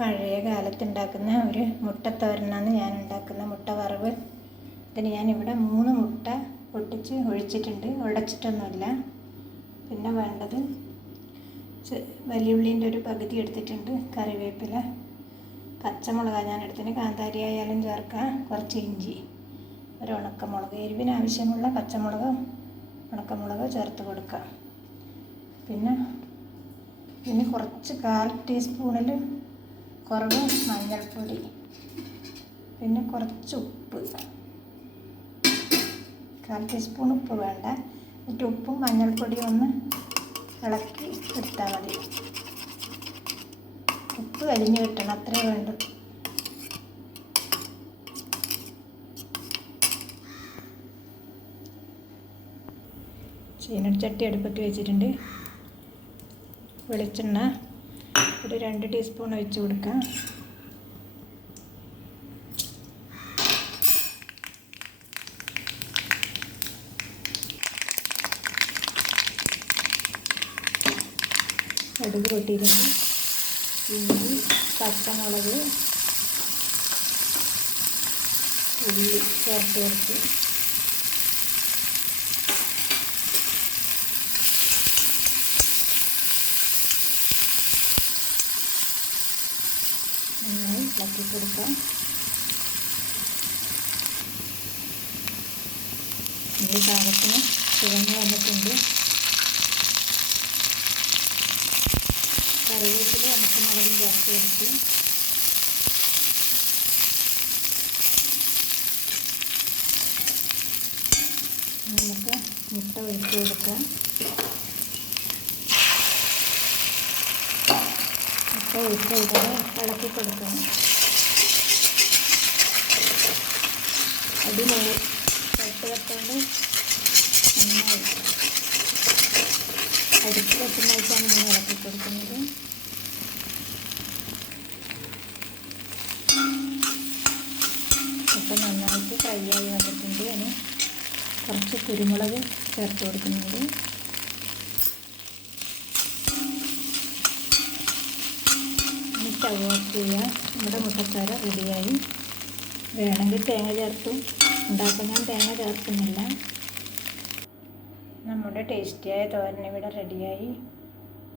പഴയ കാലത്ത് ഉണ്ടാക്കുന്ന ഒരു മുട്ടത്തോരനാണ് ഞാൻ ഉണ്ടാക്കുന്ന മുട്ട വറവ്. ഇതിന് ഞാനിവിടെ 3 മുട്ട പൊട്ടിച്ച് ഒഴിച്ചിട്ടുണ്ട്, ഉടച്ചിട്ടൊന്നുമില്ല. പിന്നെ വേണ്ടത് വലിയ ഉള്ളിൻ്റെ ഒരു പകുതി എടുത്തിട്ടുണ്ട്, കറിവേപ്പില, പച്ചമുളക് ഞാൻ എടുത്തിന്, കാന്താരി ആയാലും ചേർക്കാം, കുറച്ച് ഇഞ്ചി, ഒരു ഉണക്കമുളക്, എരിവിന് ആവശ്യമുള്ള പച്ചമുളക് ഉണക്കമുളക് ചേർത്ത് കൊടുക്കാം. പിന്നെ കുറച്ച് 1/4 ടീസ്പൂണിൽ കുറവ് മഞ്ഞൾപ്പൊടി, പിന്നെ കുറച്ച് ഉപ്പ്, 1/4 ടീസ്പൂൺ ഉപ്പ് വേണ്ട. എന്നിട്ട് ഉപ്പും മഞ്ഞൾപ്പൊടിയും ഒന്ന് ഇളക്കി എടുത്താൽ മതി. ഉപ്പ് അലിഞ്ഞ് കിട്ടണം, അത്രേ വേണ്ടു. ചീനച്ചട്ടി അടുപ്പത്ത് വെച്ചിട്ടുണ്ട്. വെളിച്ചെണ്ണ ഒരു 2 ടീസ്പൂൺ ഒഴിച്ച് കൊടുക്കാം. കടുക് പൊട്ടിയിട്ടുണ്ട്. ഇഞ്ചി, പച്ചമുളക്, ഉള്ളി ചേർത്ത് കൊടുത്ത് നന്നായി ഇളക്കി കൊടുക്കാം. ഉള്ളി പാകത്തിന് ചുവന്ന് വന്നിട്ടുണ്ട്. കറിവേപ്പില ഉണക്കമുളകും ചേർത്ത് കൊടുത്ത് നമുക്ക് മുട്ട ഒഴിച്ച് കൊടുക്കാം. മുട്ട ഒഴിച്ച് ഇളക്കി കൊടുക്കണം. അതിനായി തട്ടുകൊണ്ട് നന്നായി അടുത്ത് വെക്കുന്നതായിട്ടാണ് ഞാൻ ഇളക്കി കൊടുക്കുന്നത്. അപ്പോൾ നന്നായിട്ട് ഫ്രൈ ആയി വന്നിട്ടുണ്ട്. അതിന് കുറച്ച് കുരുമുളക് ചേർത്ത് കൊടുക്കുന്നുണ്ട്. ഇനി സ്റ്റവ് ഓഫ് ചെയ്യുക. നമ്മുടെ മുട്ടത്തോര റെഡിയായി. വേണമെങ്കിൽ തേങ്ങ ചേർത്തും ഉണ്ടാക്കാൻ, ഞാൻ തേങ്ങ ചേർക്കുന്നില്ല. നമ്മുടെ ടേസ്റ്റിയായ തോരൻ ഇവിടെ റെഡിയായി.